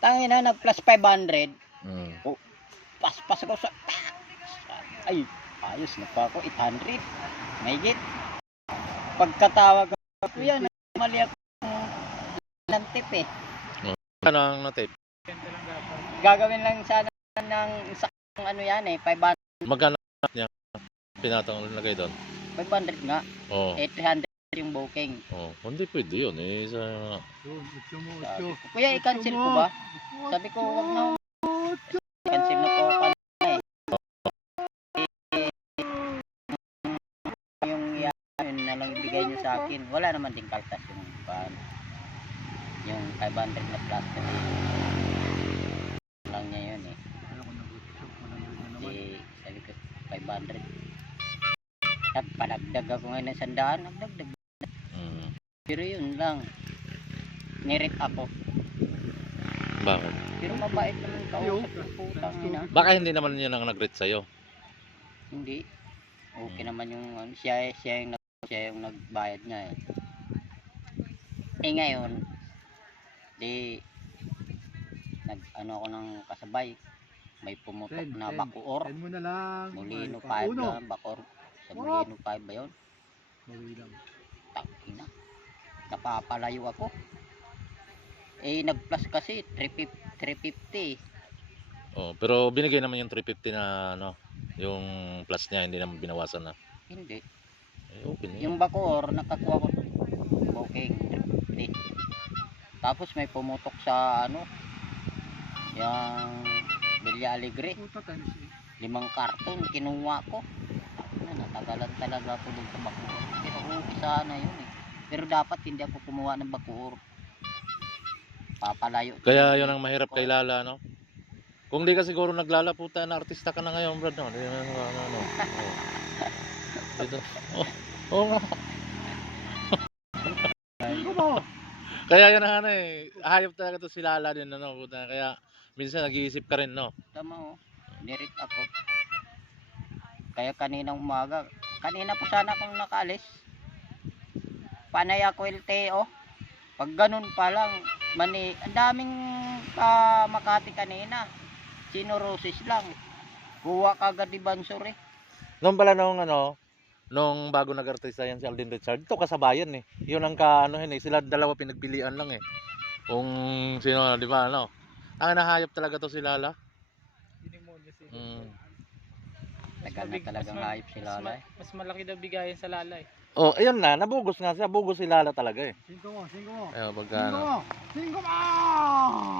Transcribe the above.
Tangina na plus 500. Mm. Oh, pas ako sa ay, ayos na pa ako 800. Mahigit. Pagkatawag ko yan, mali ako ng tip eh. Ano ang natip? Gagawin lang sana ng isang ano yan eh, 500. Magkano niya pinatang lagay doon? 500 nga. Oo. 300 yung booking. Oh, hindi pwede yun eh. Sa... Sabi ko, kuya, i-cancel ko ba? Sabi ko, wag na. I-cancel na po ako eh. Yung yun na lang ibigay nyo sa akin. Wala naman din kaltas yung 500 na plus kasi lang niya yun eh. Di, sabi ko, 500. At panagdag ako ngayon ng 100. Nagdagdag. Pero yun lang. Nirit ako. Bakit? Pero mabait naman kausap ko, putang ina. Baka hindi naman yun ang nag-rate sa'yo. Hindi. Okay naman yung siya yung nagbayad niya eh. Eh ngayon, di nag-ano ako ng kasabay. May pumutok na bakuor. Molino 5 na bakor. Sa Molino 5 ba yun? Takina. Napapalayo ako. Eh nag-plus kasi 350. Oh, pero binigay naman yung 350 na ano, yung plus niya, hindi naman binawasan na. Hindi. Eh, okay na yun. Yung bakor nakakuha ko booking 350. Tapos may pumutok sa ano, yung Villa Alegre. 5 karton kinuha ko. Natagalan talaga ako dun sa bakor. Pero okay sana yun eh. Pero dapat hindi ako kumuha ng bakor. Papalayo. Kaya yun ang mahirap kay Lala, no? Kung di ka siguro naglala, puta na artista ka na ngayon, Brad, no? Ano. Dito. Oh nga. Kaya yan ang ano eh, hayop talaga to si Lala din, ano, puta. Kaya minsan nag-iisip ka rin, no? Tama oh. Nirit ako. Kaya kaninang umaga, kanina po sana akong nakaalis. Panay ako LTO. Pag ganun pa lang, ang daming Makati kanina. Sinorosis lang. Kuha kagad di Bansur eh. Noon pala nung bago nag-artista yan si Alden Richard, ito kasabayan eh. Yun ang kaanuhin eh, sila dalawa pinagpilian lang eh. Kung sino, di ba, ano? Ang nahayop talaga to si Lala. Tagal na talagang hayop si Lala eh. Mas malaki daw bigayan sa Lala eh. Oh, ayun na, nabugos nga siya, bugos si Lala talaga eh. 5 mo. Ayun, pagka, Singko mo. 5 mo.